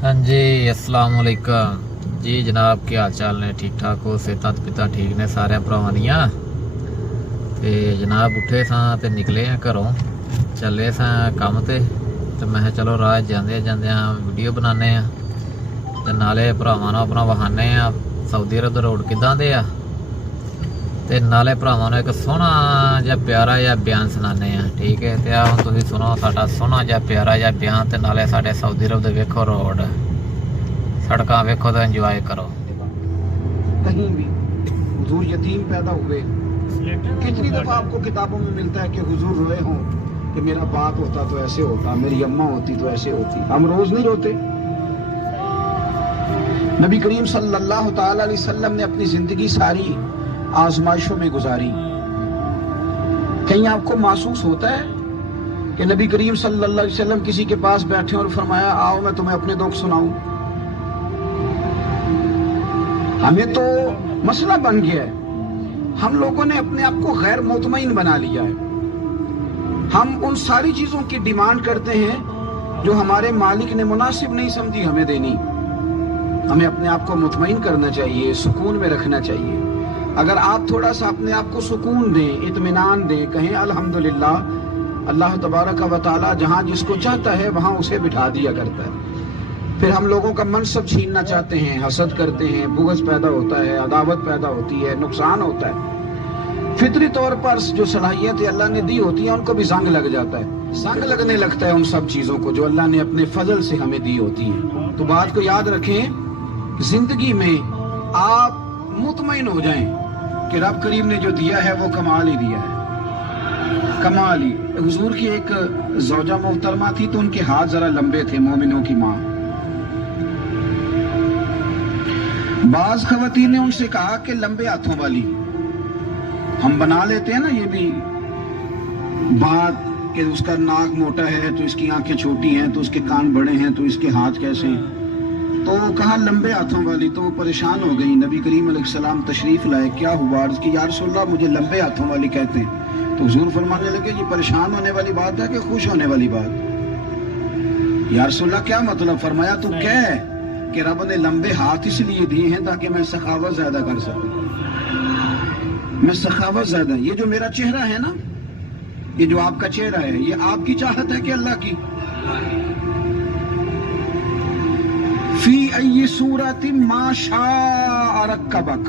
हाँ जी, अस्सलाम वालेकुम जी जनाब, क्या हाल चाल ने? ठीक ठाक हो? सेहत पिता ठीक ने सारे भरावां दियां? ते जनाब उठे सां ते निकले हैं घरों, चले सां कम ते मैं किहा चलो राह जांदे जांदे वीडियो बनाने ते नाले भरावां नूं अपना वखाने सऊदी अरब दा रोड किदां दे आ ते नाले भरावां नूं एक सोहना जिहा प्यारा जिहा बयान सुनाने ठीक है। ते हुण तुसीं सुनो साडा सोहना जिहा प्यारा जिहा बयान ते नाले साडे सऊदी अरब दे वेखो रोड सड़कां वेखो तो इंजॉय करो। कहीं भी हुजूर यतीम पैदा हुए, कितनी दफा आपको किताबों में मिलता है कि हुजूर रोए हों कि मेरा बाप होता तो ऐसे होता, मेरी अम्मा होती तो ऐसे होती। हम रोज नहीं रोते। नबी करीम सल्लल्लाहु ताला अलैहि वसल्लम ने अपनी जिंदगी सारी आजमाइशों में गुजारी। कहीं आपको महसूस होता है कि नबी करीम सल्लल्लाहु अलैहि वसल्लम किसी के पास बैठे और फरमाया आओ मैं तुम्हें अपने दुख सुनाऊं? हमें तो मसला बन गया है, हम लोगों ने अपने आप को गैर मुतमईन बना लिया है। हम उन सारी चीजों की डिमांड करते हैं जो हमारे मालिक ने मुनासिब नहीं समझी हमें देनी। हमें अपने आप को मुतमईन करना चाहिए, सुकून में रखना चाहिए। अगर आप थोड़ा सा अपने आप को सुकून दें, इत्मीनान दें, कहें अल्हम्दुलिल्लाह, अल्लाह तबारक व तआला जहां जिसको चाहता है वहां उसे बिठा दिया करता है। फिर हम लोगों का मनसब छीनना चाहते हैं, हसद करते हैं, बुग़्ज़ पैदा होता है, अदावत पैदा होती है, नुकसान होता है। फितरी तौर पर जो सलाहियतें अल्लाह ने दी होती हैं उनको भी जंग लग जाता है, जंग लगने लगता है उन सब चीज़ों को जो अल्लाह ने अपने फजल से हमें दी होती हैं। तो बात को याद रखें, जिंदगी में आप मुतमईन हो जाएं कि रब करीम ने जो दिया है वो कमाल ही दिया है, कमाल ही। हुजूर की एक ज़ौजा मोहतरमा थी तो उनके हाथ जरा लंबे थे, मोमिनों की माँ। बाज खवातीन ने उनसे कहा कि लंबे हाथों वाली, हम बना लेते हैं ना ये भी बात कि उसका नाक मोटा है तो इसकी आंखें छोटी हैं, तो उसके कान बड़े हैं तो इसके हाथ कैसे हैं। तो कहा लंबे हाथों वाली, तो वो परेशान हो गई। नबी करीम अलैहिस्सलाम तशरीफ लाए, क्या हुआ? अर्ज़ की या रसूलल्लाह मुझे लंबे हाथों वाली कहते हैं। तो हुजूर फरमाने लगे ये परेशान होने वाली बात है कि खुश होने वाली बात? या रसूलल्लाह क्या मतलब? फरमाया तू कह कि रब ने लंबे हाथ इसलिए दिए हैं ताकि मैं सखावत ज्यादा कर सकूं। मैं सखावत ज्यादा, ये जो मेरा चेहरा है ना, ये जो आपका चेहरा है, ये आपकी चाहत है कि अल्लाह की? फी अय्यि सूरतिन मा शाअ रक्कबक,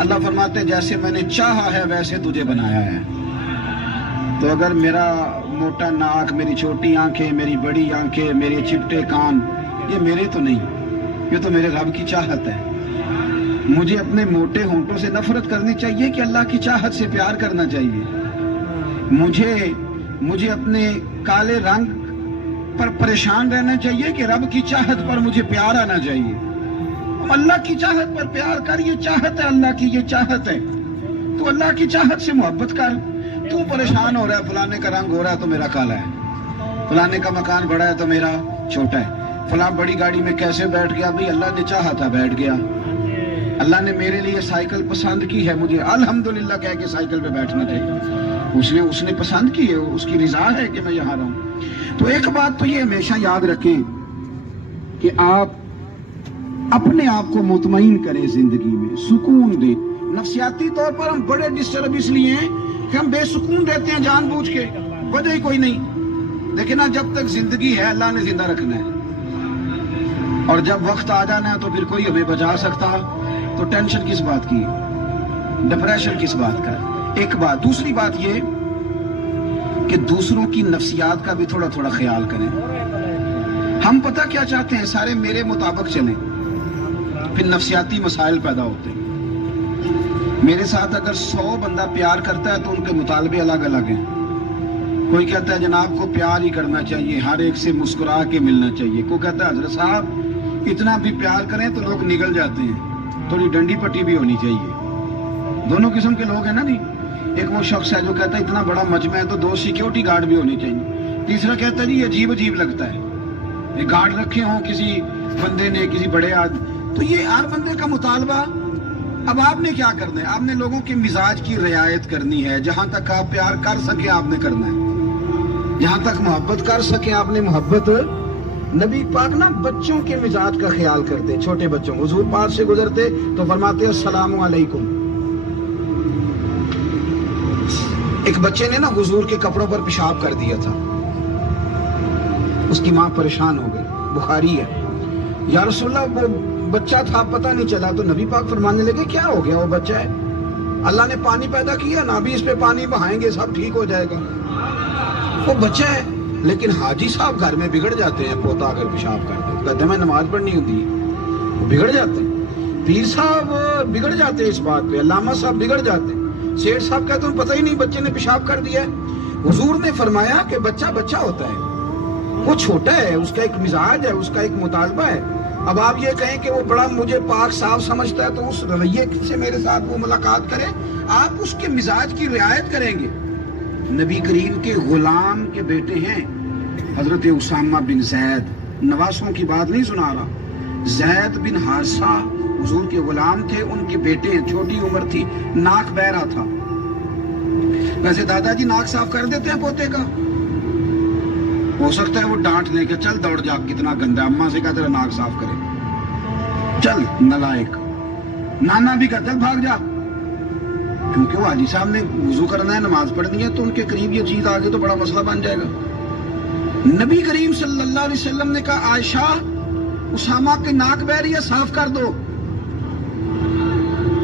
अल्लाह फरमाते जैसे मैंने चाहा है वैसे तुझे बनाया है। तो अगर मेरा मोटा नाक, मेरी छोटी आंखें, मेरी बड़ी आंखें, मेरे चिपटे कान, ये मेरे तो नहीं, ये तो मेरे रब की चाहत है। मुझे अपने मोटे होंठों से नफरत करनी चाहिए कि अल्लाह की चाहत से प्यार करना चाहिए? मुझे अपने काले रंग पर परेशान रहना चाहिए कि रब की चाहत पर मुझे प्यार आना चाहिए? अल्लाह की चाहत पर प्यार कर, ये चाहत है अल्लाह की, ये चाहत है। तो अल्लाह की चाहत से मोहब्बत कर। तू परेशान हो रहा है, फलाने का रंग हो रहा है तो मेरा काला है, फलाने का मकान बड़ा है तो मेरा छोटा है, फलां बड़ी गाड़ी में कैसे बैठ गया? भाई अल्लाह ने चाहा था बैठ गया। अल्लाह ने मेरे लिए साइकिल पसंद की है, मुझे अल्हम्दुलिल्लाह कह के साइकिल पे बैठना चाहिए। उसने पसंद की है, उसकी रिजा है कि मैं यहाँ रहूं। तो एक बात तो ये हमेशा याद रखें कि आप अपने आप को मुतमईन करें, जिंदगी में सुकून दें। नफसियाती तौर पर हम बड़े डिस्टर्ब इसलिए हैं कि हम बेसुकून रहते हैं जानबूझ के, वजह ही कोई नहीं। लेकिन ना जब तक जिंदगी है अल्लाह ने जिंदा रखना है, और जब वक्त आ जाना है तो फिर कोई हमें बचा सकता। तो टेंशन किस बात की, डिप्रेशन किस बात का? एक बात। दूसरी बात ये कि दूसरों की नफ्सियात का भी थोड़ा थोड़ा ख्याल करें। हम पता क्या चाहते हैं, सारे मेरे मुताबिक चलें, फिर नफ्सियाती मसाइल पैदा होते हैं। मेरे साथ अगर 100 बंदा प्यार करता है तो उनके मुतालबे अलग अलग हैं। कोई कहता है जनाब को प्यार ही करना चाहिए, हर एक से मुस्कुरा के मिलना चाहिए। कोई कहता है हजरत साहब इतना भी प्यार करें तो लोग निगल जाते हैं, थोड़ी डंडी पट्टी भी होनी चाहिए। दोनों किस्म के लोग हैं ना जी। एक वो शख्स है जो कहता है इतना बड़ा मजमा है तो 2 सिक्योरिटी गार्ड भी होनी चाहिए। तीसरा कहता है जी अजीब अजीब लगता है, ये गार्ड रखे हों किसी बंदे ने, किसी बड़े आदमी। तो ये हर बंदे का मुतालबा। अब आपने क्या करना है? आपने लोगों के मिजाज की रियायत करनी है। जहां तक आप प्यार कर सके आपने करना है, जहां तक मोहब्बत कर सके आपने मोहब्बत नबी पाक ना बच्चों के मिजाज का ख्याल करते, छोटे बच्चों। हुजूर पास से गुजरते तो फरमाते अस्सलामु अलैकुम। एक बच्चे ने ना हुजूर के कपड़ों पर पेशाब कर दिया था, उसकी माँ परेशान हो गई, बुखारी है। या रसूलल्लाह वो बच्चा था, पता नहीं चला। तो नबी पाक फरमाने लगे क्या हो गया, वो बच्चा है, अल्लाह ने पानी पैदा किया ना, अभी इस पे पानी बहाएंगे सब ठीक हो जाएगा। वो बच्चा है। लेकिन हाजी साहब घर में बिगड़ जाते हैं, पोता अगर पेशाब कर दे, कहते हैं नमाज पढ़नी होती है, वो बिगड़ जाते हैं। पीर साहब बिगड़ जाते हैं इस बात पे, अल्लामा साहब बिगड़ जाते हैं, सेठ साहब कहते हैं पता ही नहीं बच्चे ने पेशाब कर दिया है। हुजूर ने फरमाया कि बच्चा बच्चा होता है, वो छोटा है, उसका एक मिजाज है, उसका एक मुतालबा है। अब आप ये कहें कि वो बड़ा मुझे पाक साफ समझता है तो उस रवैये से मेरे साथ वो मुलाकात करे, आप उसके मिजाज की रियायत करेंगे। नबी करीम के गुलाम के बेटे हैं हजरत उसामा बिन जैद, नवासों की बात नहीं सुना रहा, जैद बिन हारिसा हुजूर के गुलाम थे, उनके बेटे हैं। छोटी उम्र थी, नाक बह रहा था। वैसे दादाजी नाक साफ कर देते हैं पोते का, हो सकता है वो डांट दे के चल दौड़ जा, कितना गंदा, अम्मा से कहा तेरा नाक साफ करे, चल नालायक। नाना भी कहते भाग जा, क्योंकि वो हाजी साहब ने वुजू करना है, नमाज पढ़नी है, तो उनके करीब ये चीज आगे तो बड़ा मसला बन जाएगा। नबी करीम सल्लल्लाहु अलैहि वसल्लम ने कहा आयशा उसामा की नाक बह रही है, साफ कर दो।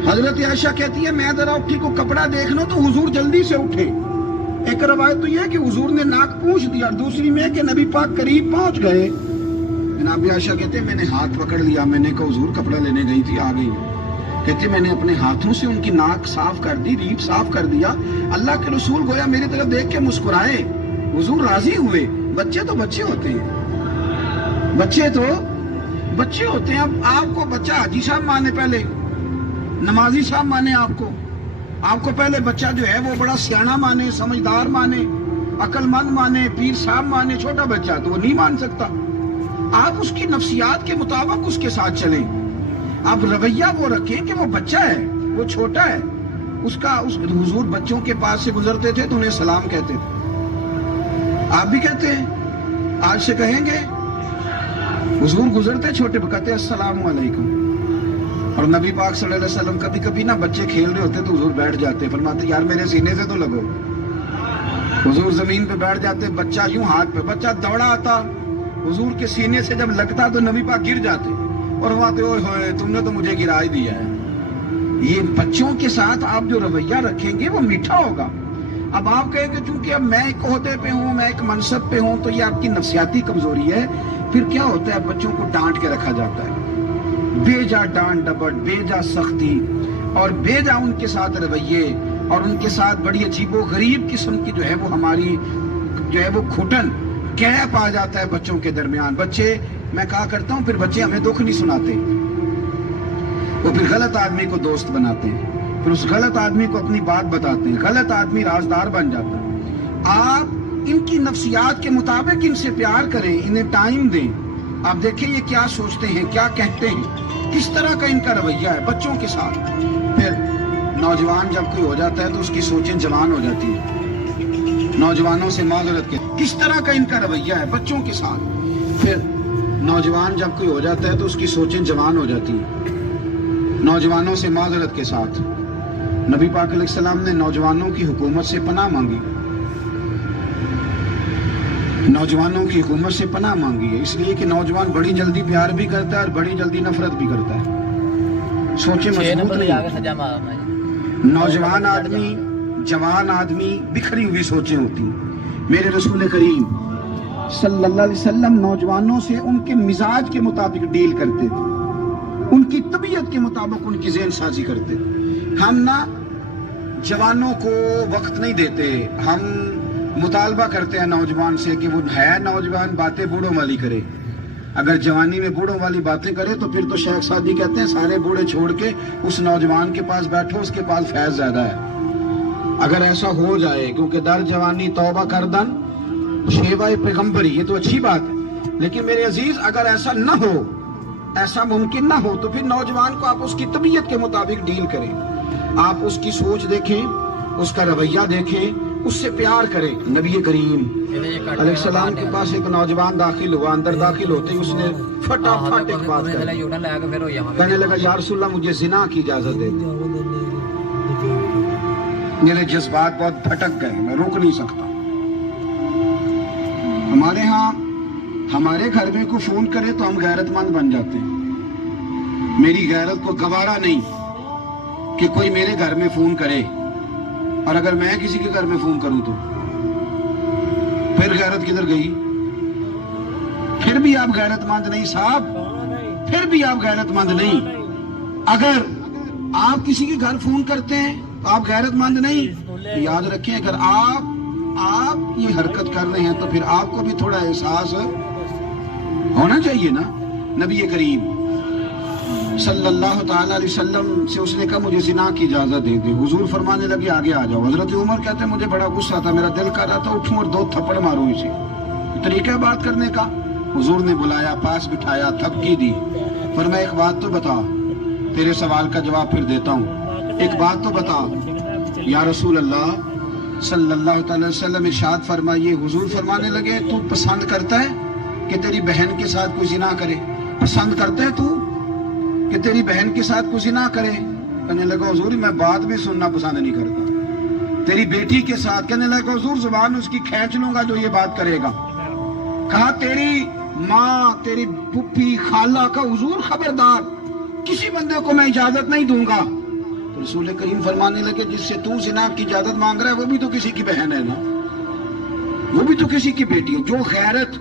हजरत आयशा कहती है मैं जरा उठी को कपड़ा देखना, तो हुजूर जल्दी से उठे। एक रवायत तो यह है कि हुजूर ने नाक पूंछ दिया, दूसरी में कि नबी पाक करीब पहुंच गए। जनाब आयशा कहते हैं मैंने हाथ पकड़ लिया, मैंने कहा हुजूर कपड़ा लेने गई थी, आ गई। कहते मैंने अपने हाथों से उनकी नाक साफ कर दी, रीप साफ कर दिया। अल्लाह के रसूल गोया मेरी तरफ देख के मुस्कुराए, हुजूर राजी हुए। बच्चे तो बच्चे होते हैं, बच्चे तो बच्चे होते हैं। अब आपको बच्चा हाजी साहब माने, पहले नमाजी साहब माने, आपको पहले बच्चा जो है वो बड़ा सियाना माने, समझदार माने, अक्लमंद माने, पीर साहब माने। छोटा बच्चा तो वो नहीं मान सकता। आप उसकी नफ्सियात के मुताबिक उसके साथ चलें। आप रवैया वो रखें कि वो बच्चा है, वो छोटा है। हुजूर बच्चों के पास से गुजरते थे तो उन्हें सलाम कहते थे, आप भी कहते हैं, आज से कहेंगे। हुजूर गुजरते छोटे कहते अस्सलाम वालेकुम। और नबी पाक सल्लल्लाहु अलैहि वसल्लम कभी कभी ना बच्चे खेल रहे होते तो हुजूर बैठ जाते, फरमाते यार मेरे सीने से तो लगो। हुजूर जमीन पे बैठ जाते, बच्चा यूं हाथ पे, बच्चा दौड़ा आता, हुजूर के सीने से जब लगता तो नबी पाक गिर जाते और वहां ओए होए तुमने तो मुझे गिरा ही दिया है। ये बच्चों के साथ आप जो रवैया रखेंगे वो मीठा होगा। अब आप कहेंगे चूंकि अब मैं एक ओहदे पे हूँ, मैं एक मनसब पे हूँ, तो ये आपकी नफ्सियाती कमजोरी है। फिर क्या होता है, बच्चों को डांट के रखा जाता है, बेजा डांट डपट, बेजा सख्ती और बेजा उनके साथ रवैये और उनके साथ बड़ी अजीबो गरीब किस्म की जो है वो हमारी जो है वो घुटन गैप आ जाता है बच्चों के दरमियान। बच्चे, मैं कहा करता हूँ, फिर बच्चे हमें दुख नहीं सुनाते, वो फिर गलत आदमी को दोस्त बनाते हैं, फिर उस गलत आदमी को अपनी बात बताते हैं, गलत आदमी राजदार बन जाता है। आप इनकी नफ्सियात के मुताबिक इनसे प्यार करें, इन्हें टाइम दें। आप देखें ये क्या सोचते हैं, क्या कहते हैं, किस तरह का इनका रवैया है बच्चों के साथ। फिर नौजवान जब कोई हो जाता है तो उसकी सोचें जवान हो जाती है। नौजवानों से माजरत के किस तरह का इनका रवैया है बच्चों के साथ। फिर नौजवान जब कोई हो जाता है तो उसकी सोचें जवान हो जाती है। नौजवानों से माजरत के साथ नबी पाक अलैहिस्सलाम ने नौजवानों की हुकूमत से पनाह मांगी, नौजवानों की हुकूमत से पनाह मांगी है, इसलिए कि नौजवान बड़ी जल्दी प्यार भी करता है और बड़ी जल्दी नफरत भी करता है। सोचे मजबूत नहीं। नौजवान आदमी, जवान आदमी, बिखरी हुई सोचें होती हैं। मेरे रसूल करीम सल्लल्लाहु अलैहि वसल्लम नौजवानों से उनके मिजाज के मुताबिक डील करते थे, उनकी तबीयत के मुताबिक उनकी ज़हन साजी करते थे। हम ना जवानों को वक्त नहीं देते, हम मुतालबा करते हैं नौजवान से कि वो है नौजवान, बातें बूढ़ों वाली करे। अगर जवानी में बूढ़ों वाली बातें करे तो फिर तो शेख सादी कहते हैं सारे बूढ़े छोड़ के उस नौजवान के पास बैठो, उसके पास फैज ज्यादा है। अगर ऐसा हो जाए, क्योंकि दर जवानी तौबा करदन शेवा पैगंबरी, ये तो अच्छी बात है, लेकिन मेरे अजीज अगर ऐसा न हो, ऐसा मुमकिन ना हो, तो फिर नौजवान को आप उसकी तबीयत के मुताबिक डील करें। आप उसकी सोच देखें, उसका रवैया देखें, उससे प्यार करें। नबी करीम علیہ السلام کے پاس ایک نوجوان داخل ہوا. اندر داخل ہوتے ہی اس نے فٹافٹ ایک بات کہی. کہنے لگا یا رسول اللہ مجھے زنا کی اجازت دے. میرے جذبات بہت بھٹک گئے, میں روک نہیں سکتا. ہمارے ہاں ہمارے گھر میں کوئی فون کرے تو ہم غیرت مند بن جاتے ہیں. میری غیرت کو گوارا نہیں کہ کوئی میرے گھر میں فون کرے, اور اگر میں کسی کے گھر میں فون کروں تو پھر غیرت کدھر گئی؟ پھر بھی آپ غیرت مند نہیں صاحب, پھر بھی آپ غیرت مند نہیں. اگر آپ کسی کے گھر فون کرتے ہیں تو آپ غیرت مند نہیں. یاد رکھیں اگر آپ یہ حرکت کر رہے ہیں تو پھر آپ کو بھی تھوڑا احساس ہونا چاہیے نا. نبی کریم صلی اللہ تعالی علیہ وسلم سے اس نے کہا مجھے زنا کی اجازت دے دے. حضور فرمانے لگے آگے آ جاؤ. حضرت عمر کہتے ہیں مجھے بڑا غصہ تھا, میرا دل کر رہا تھا اٹھوں اور 2 تھپڑ ماروں اسے. طریقہ ہے بات کرنے کا. حضور نے بلایا, پاس بٹھایا, تھپکی دی. فرمایا ایک بات تو بتا, تیرے سوال کا جواب پھر دیتا ہوں. ایک بات تو بتا. یا رسول اللہ صلی اللہ تعالی وسلم ارشاد فرمائیے. حضور فرمانے لگے تو پسند کرتا ہے کہ تیری بہن کے ساتھ کوئی زنا کرے؟ پسند کرتا ہے تو کہ تیری بہن کے ساتھ کوئی زنا کرے؟ کہنے لگا حضور میں بات بھی سننا پسند نہیں کرتا. تیری بیٹی کے ساتھ؟ کہنے لگا حضور زبان اس کی کھینچ لوں گا جو یہ بات کرے گا. کہا تیری ماں, تیری پھپھی, خالہ کا؟ حضور خبردار, کسی بندے کو میں اجازت نہیں دوں گا. تو رسول کریم فرمانے لگے جس سے تو زنا کی اجازت مانگ رہا ہے وہ بھی تو کسی کی بہن ہے نا, وہ بھی تو کسی کی بیٹی ہے. جو غیرت,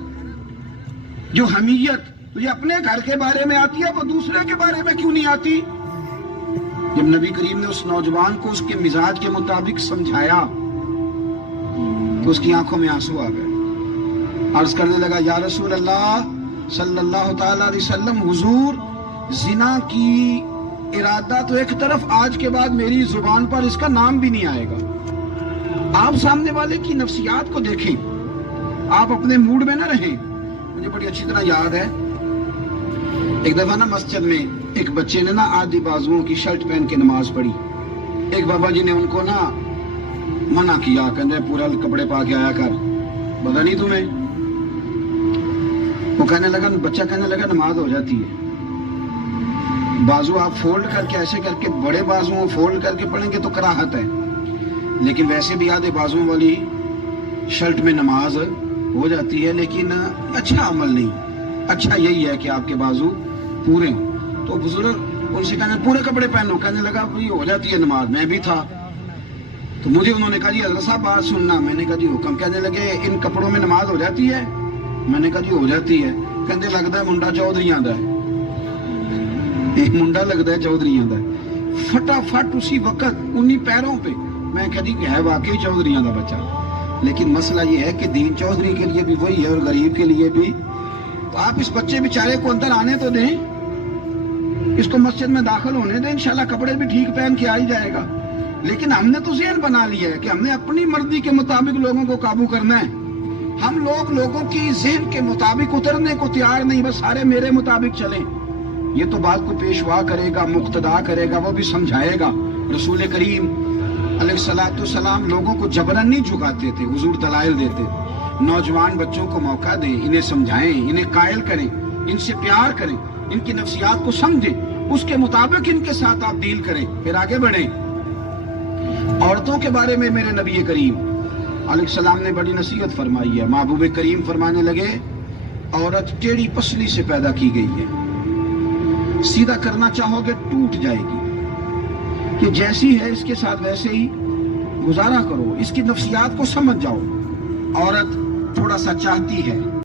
جو حمیت تجھے اپنے گھر کے بارے میں آتی ہے وہ دوسرے کے بارے میں کیوں نہیں آتی؟ جب نبی کریم نے اس نوجوان کو اس کے مزاج کے مطابق سمجھایا تو اس کی آنکھوں میں آنسو آ گئے. عرض کرنے لگا یا رسول اللہ صلی اللہ تعالی علیہ وسلم حضور زنا کی ارادہ تو ایک طرف, آج کے بعد میری زبان پر اس کا نام بھی نہیں آئے گا. آپ سامنے والے کی نفسیات کو دیکھیں, آپ اپنے موڈ میں نہ رہیں. مجھے بڑی اچھی طرح یاد ہے ایک دفعہ نا مسجد میں ایک بچے نے نا آدھی بازوؤں کی شرٹ پہن کے نماز پڑھی. ایک بابا جی نے ان کو نا منع کیا, کہنے پورا کپڑے پا کے آیا کر, پتا نہیں تمہیں. وہ کہنے لگا, بچہ کہنے لگا نماز ہو جاتی ہے, بازو آپ فولڈ کر کے ایسے کر کے, بڑے بازو فولڈ کر کے پڑھیں گے تو کراہت ہے, لیکن ویسے بھی آدھے بازو والی شرٹ میں نماز ہو جاتی ہے, لیکن اچھا عمل نہیں. اچھا یہی ہے کہ آپ کے بازو پورے ہوں. تو بزرگ ان سے کہنے پورے کپڑے پہنو. کہنے لگا ہو جاتی ہے نماز, میں بھی تھا. تو مجھے انہوں نے کہا جی حضرت صاحب بات سننا. میں نے کہا جی حکم. کہنے لگے ان کپڑوں میں نماز ہو جاتی ہے؟ میں نے کہا جی ہو جاتی ہے. کہنے لگتا ہے منڈا چودھری آندا ہے, ایک منڈا لگتا ہے چودھری آندا ہے. فٹافٹ اسی وقت انہی پیروں پہ میں کہا جی ہے واقعی چودھری آندا بچہ. لیکن مسئلہ یہ ہے کہ دین چودھری کے لیے بھی وہی ہے اور غریب کے لیے بھی. تو آپ اس بچے بیچارے کو اندر آنے تو دیں, اس کو مسجد میں داخل ہونے دیں, انشاءاللہ کپڑے بھی ٹھیک پہن کے آ ہی جائے گا. لیکن ہم نے تو ذہن بنا لیا ہے کہ ہم نے اپنی مرضی کے مطابق لوگوں کو قابو کرنا ہے. ہم لوگوں کی ذہن کے مطابق اترنے کو تیار نہیں, بس سارے میرے مطابق چلیں. یہ تو بات کو پیشوا کرے گا, مقتدا کرے گا, وہ بھی سمجھائے گا. رسول کریم علیہ الصلوۃ والسلام لوگوں کو جبرن نہیں جھکاتے تھے, حضور دلائل دیتے. نوجوان بچوں کو موقع دیں, انہیں سمجھائیں, انہیں قائل کریں, ان سے پیار کریں, ان کی نفسیات کو سمجھیں, اس کے مطابق ان کے ساتھ آپ ڈیل کریں, پھر آگے بڑھیں. عورتوں کے بارے میں میرے نبی کریم علیہ السلام نے بڑی نصیحت فرمائی ہے. محبوب کریم فرمانے لگے عورت ٹیڑھی پسلی سے پیدا کی گئی ہے, سیدھا کرنا چاہو گے ٹوٹ جائے گی. کہ جیسی ہے اس کے ساتھ ویسے ہی گزارا کرو, اس کی نفسیات کو سمجھ جاؤ. عورت تھوڑا سا چاہتی ہے